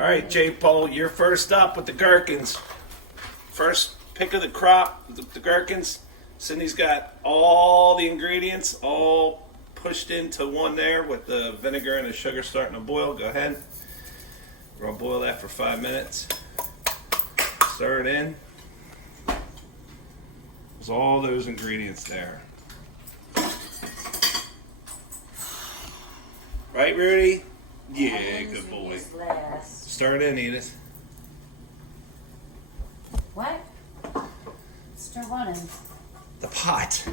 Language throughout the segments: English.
All right, Jpole, you're first up with the gherkins. First pick of the crop, the gherkins. Cindy's got all the ingredients all pushed into one there with the vinegar and the sugar starting to boil. Go ahead. We're gonna boil that for 5 minutes. Stir it in. There's all those ingredients there. Right, Rudy? Yeah, good boy. Stir it in, Edith. What? Stir what in? The pot.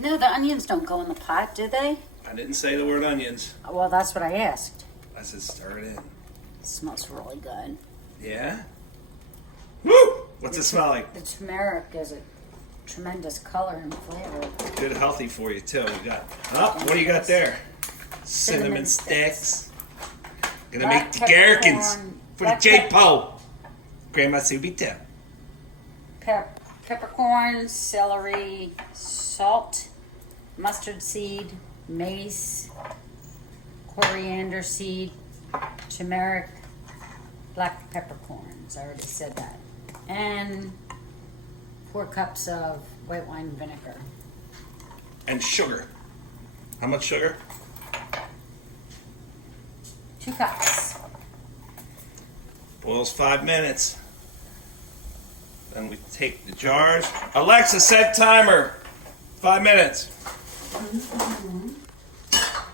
No, the onions don't go in the pot, do they? I didn't say the word onions. Well, that's what I asked. I said stir it in. It smells really good. Yeah? Woo! What's it smell like? The turmeric is a tremendous color and flavor. Good, healthy for you too. We got. Oh, what do you got there? Cinnamon sticks. Gonna make the gherkins for the Jpole. Grandma Subita. Peppercorns, celery, salt, mustard seed, mace, coriander seed, turmeric, black peppercorns. I already said that. And 4 cups of white wine vinegar. And sugar. How much sugar? 2 cups. Boils 5 minutes. Then we take the jars. Alexa, set timer. 5 minutes.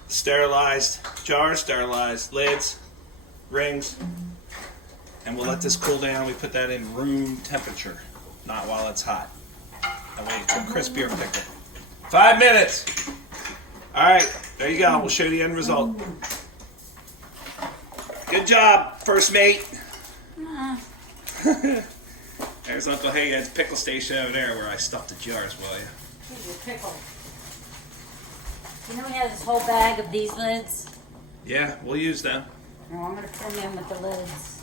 Sterilized jars, sterilized lids, rings. And we'll let this cool down. We put that in room temperature, not while it's hot. That way it's a crispier pickle. 5 minutes. All right, there you go. We'll show you the end result. Good job, first mate. There's Uncle Hagad's pickle station over there where I stuffed the jars for you. Here's your pickle. You know we have this whole bag of these lids? Yeah, we'll use them. Well, I'm going to put them in with the lids.